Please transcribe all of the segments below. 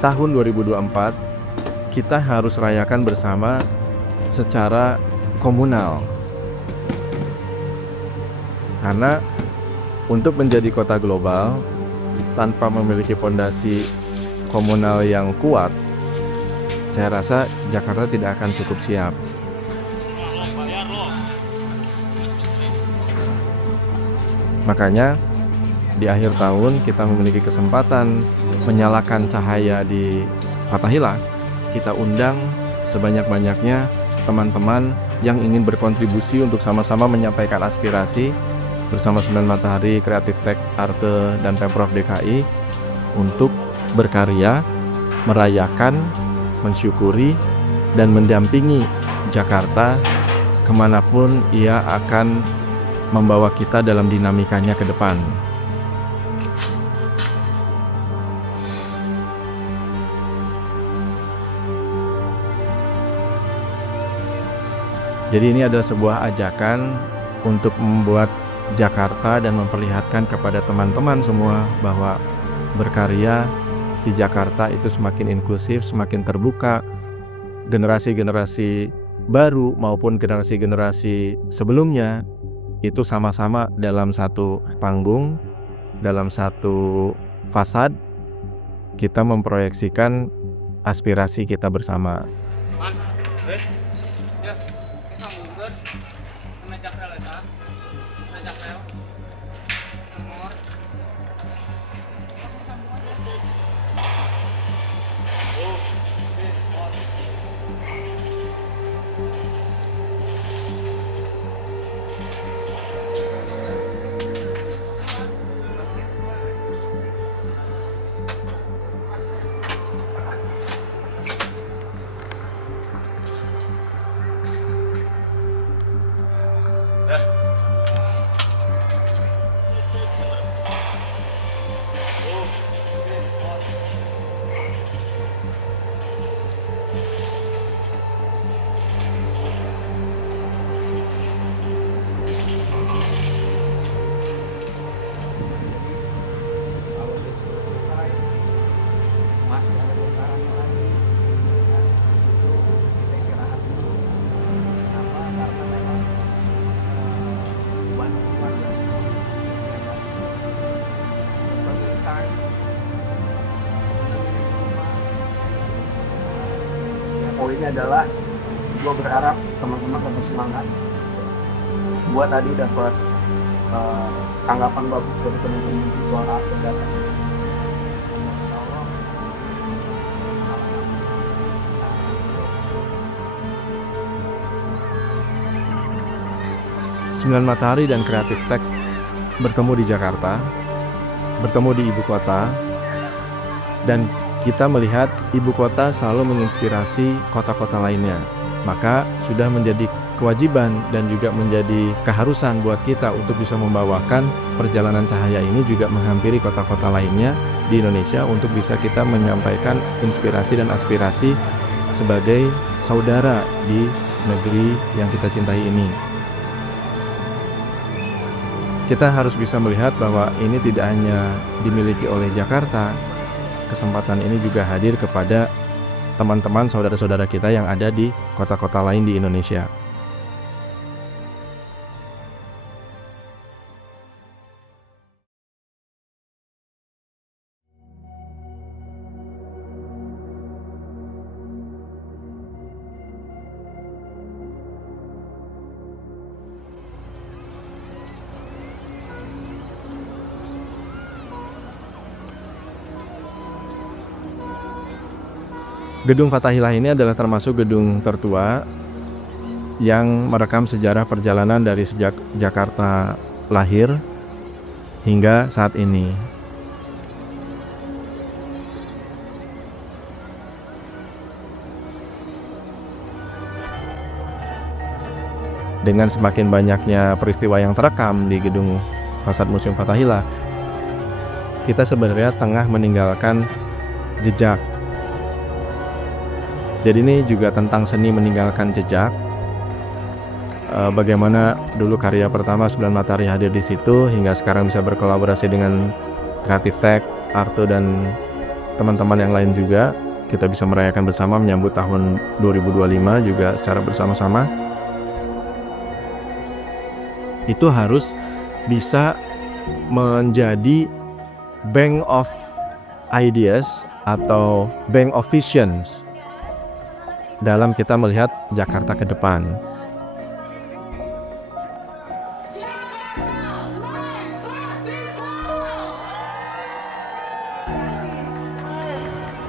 tahun 2024 kita harus rayakan bersama secara komunal. Karena untuk menjadi kota global tanpa memiliki fondasi komunal yang kuat, saya rasa Jakarta tidak akan cukup siap. Makanya di akhir tahun kita memiliki kesempatan menyalakan cahaya di Fathahillah. Kita undang sebanyak-banyaknya teman-teman yang ingin berkontribusi untuk sama-sama menyampaikan aspirasi bersama Sembilan Matahari, Creative Tech, Arte, dan Pemprov DKI untuk berkarya, merayakan, mensyukuri, dan mendampingi Jakarta kemanapun ia akan membawa kita dalam dinamikanya ke depan. Jadi ini adalah sebuah ajakan untuk membuat Jakarta dan memperlihatkan kepada teman-teman semua bahwa berkarya di Jakarta itu semakin inklusif, semakin terbuka. Generasi-generasi baru maupun generasi-generasi sebelumnya itu sama-sama dalam satu panggung, dalam satu fasad, kita memproyeksikan aspirasi kita bersama. Poinnya adalah gue berharap teman-teman tetap semangat buat tadi dapat tanggapan bagus dari teman-teman di suara pendapat. Sembilan Matahari dan Creative Tech bertemu di Jakarta, bertemu di ibu kota, dan kita melihat ibu kota selalu menginspirasi kota-kota lainnya. Maka sudah menjadi kewajiban dan juga menjadi keharusan buat kita untuk bisa membawakan perjalanan cahaya ini juga menghampiri kota-kota lainnya di Indonesia untuk bisa kita menyampaikan inspirasi dan aspirasi sebagai saudara di negeri yang kita cintai ini. Kita harus bisa melihat bahwa ini tidak hanya dimiliki oleh Jakarta. Kesempatan ini juga hadir kepada teman-teman saudara-saudara kita yang ada di kota-kota lain di Indonesia. Gedung Fathahillah ini adalah termasuk gedung tertua yang merekam sejarah perjalanan dari sejak Jakarta lahir hingga saat ini. Dengan semakin banyaknya peristiwa yang terekam di gedung fasad Museum Fathahillah, kita sebenarnya tengah meninggalkan jejak. Jadi ini juga tentang seni meninggalkan jejak. Bagaimana dulu karya pertama Sembilan Matahari hadir di situ hingga sekarang bisa berkolaborasi dengan Creative Tech, Arte, dan teman-teman yang lain juga. Kita bisa merayakan bersama menyambut tahun 2025 juga secara bersama-sama. Itu harus bisa menjadi bank of ideas atau bank of visions dalam kita melihat Jakarta ke depan.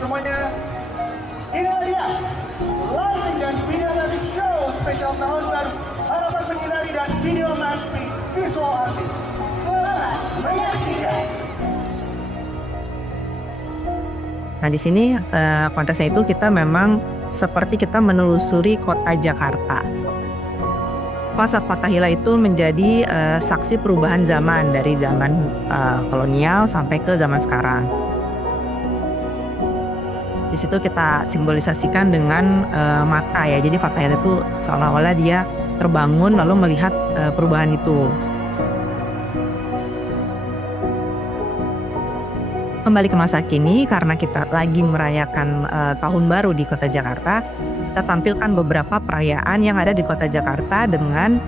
Semuanya, inilah dia lighting dan video mapping show spesial tahun baru harapan menyinari dan video mapping visual artist. Selamat menyaksikan. Nah, di sini konteksnya itu kita memang seperti kita menelusuri kota Jakarta. Fasad Fathahillah itu menjadi saksi perubahan zaman dari zaman kolonial sampai ke zaman sekarang. Di situ kita simbolisasikan dengan mata ya. Jadi Fathahillah itu seolah-olah dia terbangun lalu melihat perubahan itu. Kembali ke masa kini, karena kita lagi merayakan tahun baru di kota Jakarta, kita tampilkan beberapa perayaan yang ada di kota Jakarta dengan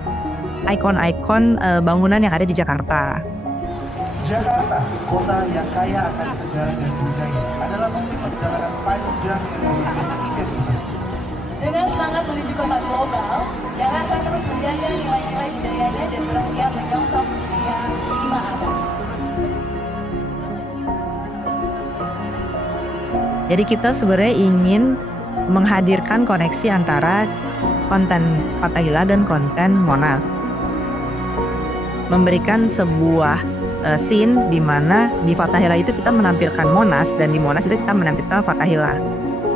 ikon-ikon bangunan yang ada di Jakarta. Jakarta, kota yang kaya akan sejarah dan budaya, adalah bukti perjalanan panjang yang memiliki identitas. Dengan semangat menuju kota global, Jakarta terus menjaga nilai-nilai budayanya dan bersiap menyongsong usia 5 abad. Jadi kita sebenarnya ingin menghadirkan koneksi antara konten Fathahillah dan konten Monas. Memberikan sebuah scene di mana di Fathahillah itu kita menampilkan Monas dan di Monas itu kita menampilkan Fathahillah.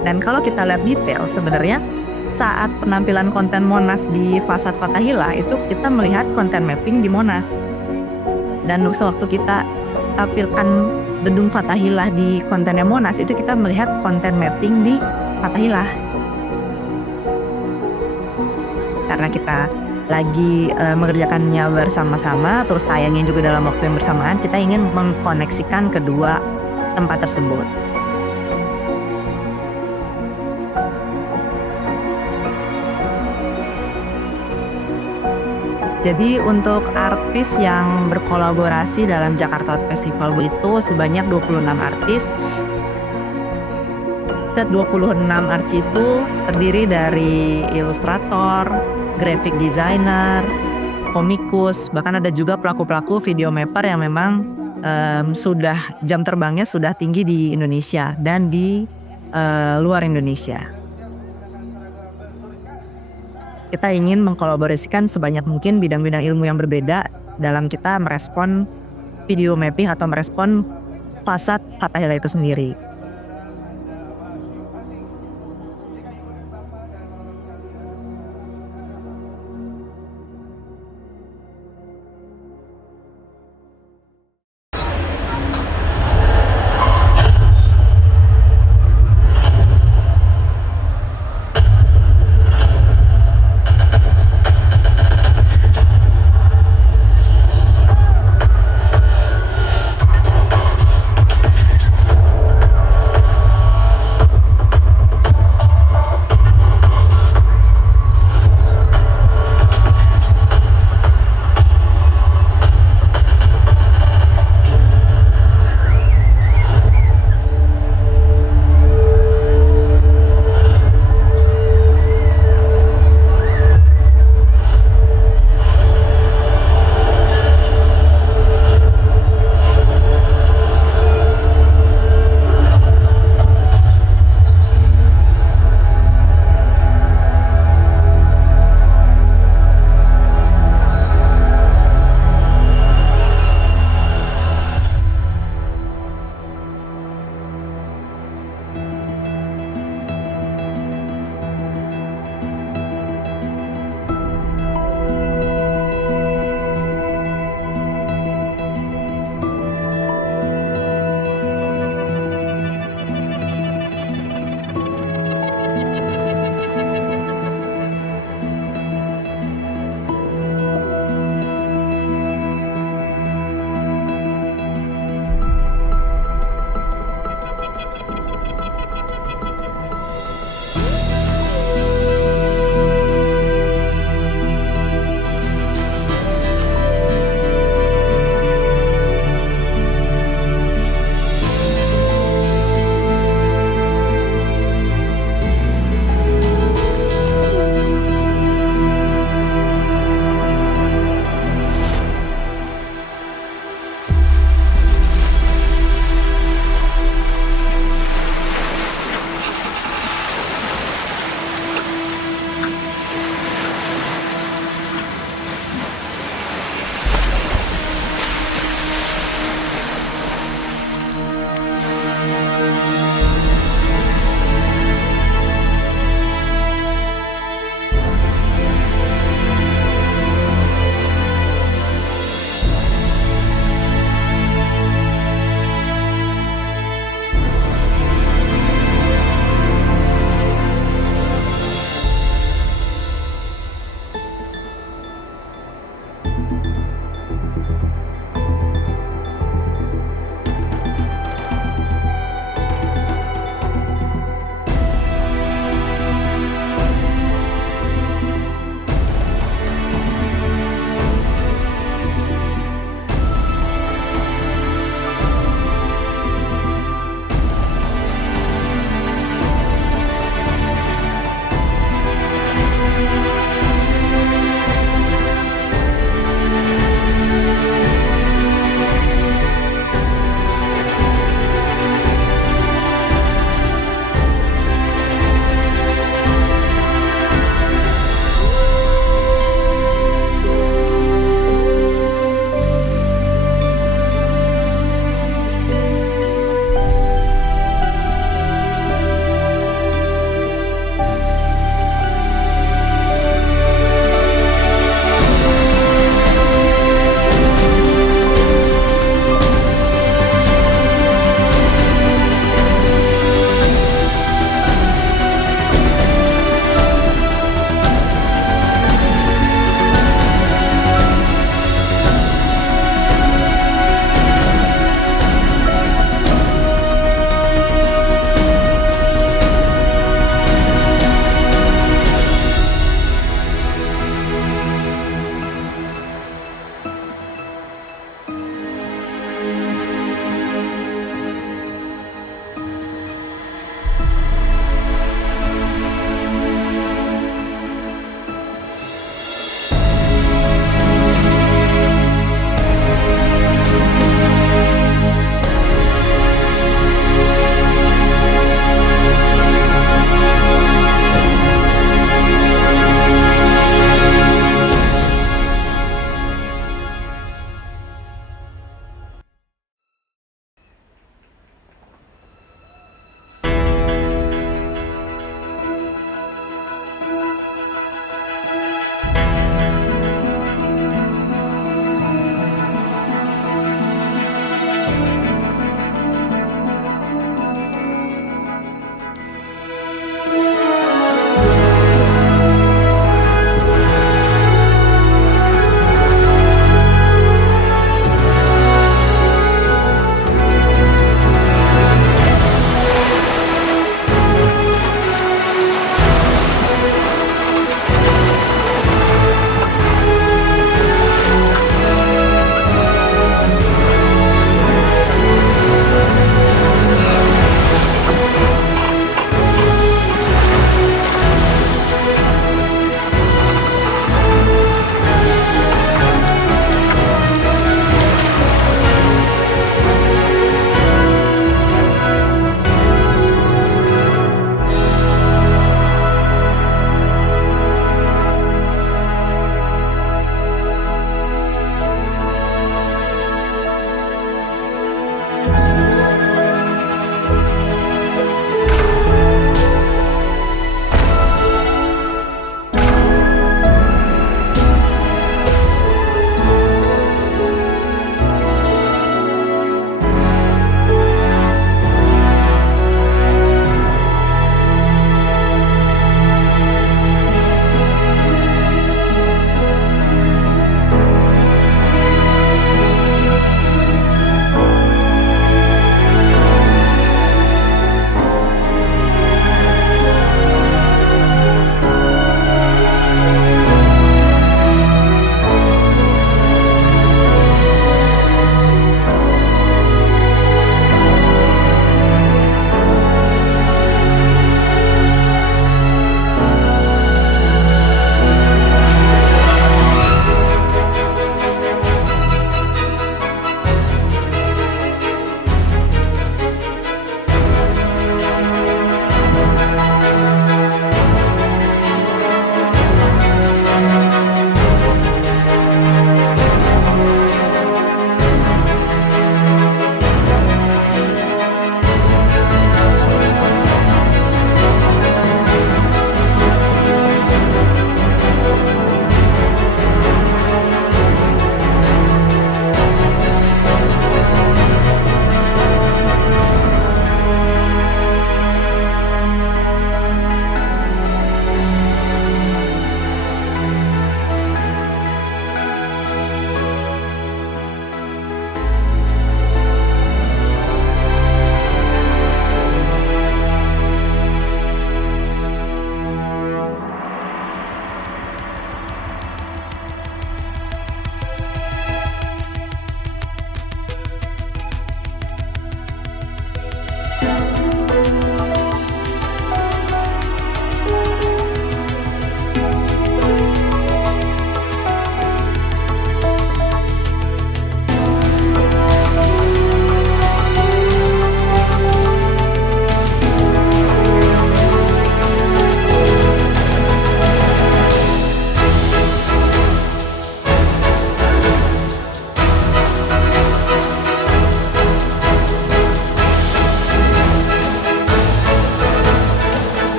Dan kalau kita lihat detail sebenarnya saat penampilan konten Monas di fasad Fathahillah itu kita melihat konten mapping di Monas. Dan sewaktu kita tampilkan gedung Fathahillah di kontennya Monas itu kita melihat konten mapping di Fathahillah. Karena kita lagi mengerjakannya bersama-sama, terus tayangnya juga dalam waktu yang bersamaan, kita ingin mengkoneksikan kedua tempat tersebut. Jadi untuk artis yang berkolaborasi dalam Jakarta Art Festival itu sebanyak 26 artis. 26 artis itu terdiri dari ilustrator, graphic designer, komikus, bahkan ada juga pelaku-pelaku video mapper yang memang sudah jam terbangnya sudah tinggi di Indonesia dan di luar Indonesia. Kita ingin mengkolaborasikan sebanyak mungkin bidang-bidang ilmu yang berbeda dalam kita merespon video mapping atau merespon fasad Fathahillah itu sendiri.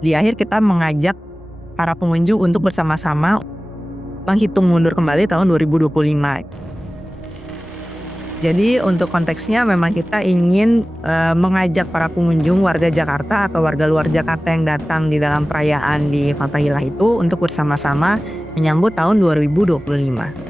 Di akhir kita mengajak para pengunjung untuk bersama-sama menghitung mundur kembali tahun 2025. Jadi untuk konteksnya memang kita ingin mengajak para pengunjung warga Jakarta atau warga luar Jakarta yang datang di dalam perayaan di Fathahillah itu untuk bersama-sama menyambut tahun 2025.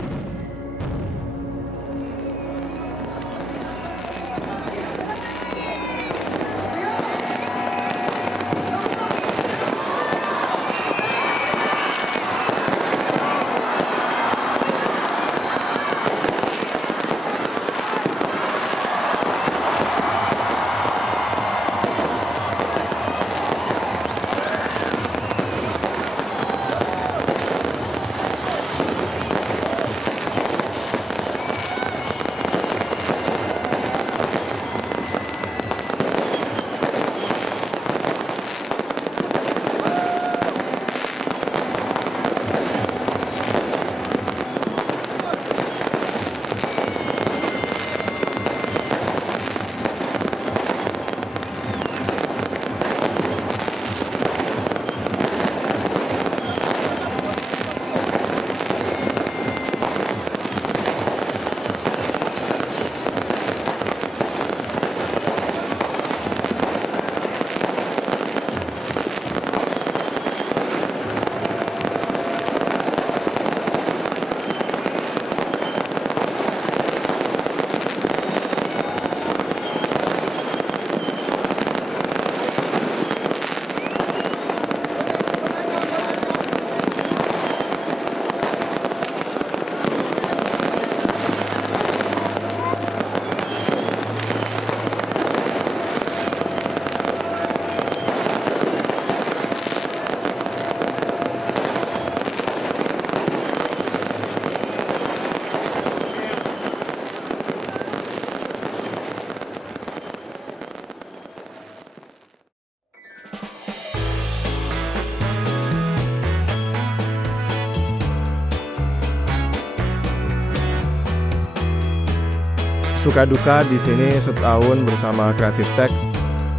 Suka duka di sini setahun bersama Creative Tech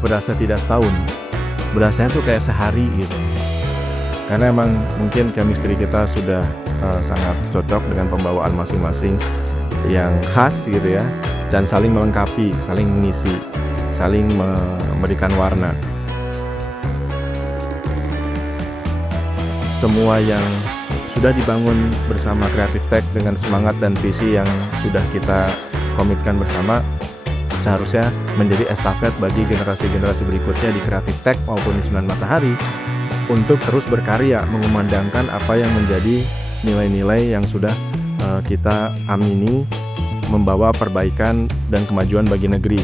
berasa tidak setahun, berasanya tuh kayak sehari gitu. Karena emang mungkin chemistry kita sudah sangat cocok dengan pembawaan masing-masing yang khas gitu ya, dan saling melengkapi, saling mengisi, saling memberikan warna. Semua yang sudah dibangun bersama Creative Tech dengan semangat dan visi yang sudah kita komitkan bersama seharusnya menjadi estafet bagi generasi-generasi berikutnya di Creative Tech maupun di 9 Matahari untuk terus berkarya mengumandangkan apa yang menjadi nilai-nilai yang sudah kita amini membawa perbaikan dan kemajuan bagi negeri.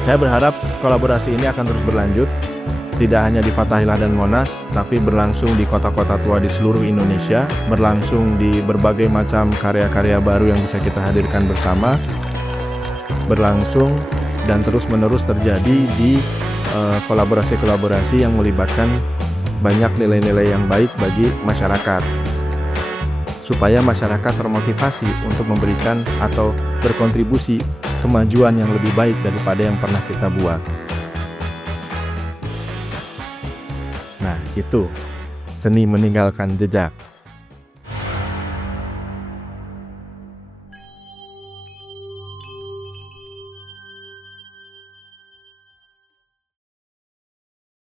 Saya berharap kolaborasi ini akan terus berlanjut, tidak hanya di Fathahillah dan Monas, tapi berlangsung di kota-kota tua di seluruh Indonesia, berlangsung di berbagai macam karya-karya baru yang bisa kita hadirkan bersama, berlangsung dan terus-menerus terjadi di kolaborasi-kolaborasi yang melibatkan banyak nilai-nilai yang baik bagi masyarakat, supaya masyarakat termotivasi untuk memberikan atau berkontribusi kemajuan yang lebih baik daripada yang pernah kita buat. Nah, itu seni meninggalkan jejak.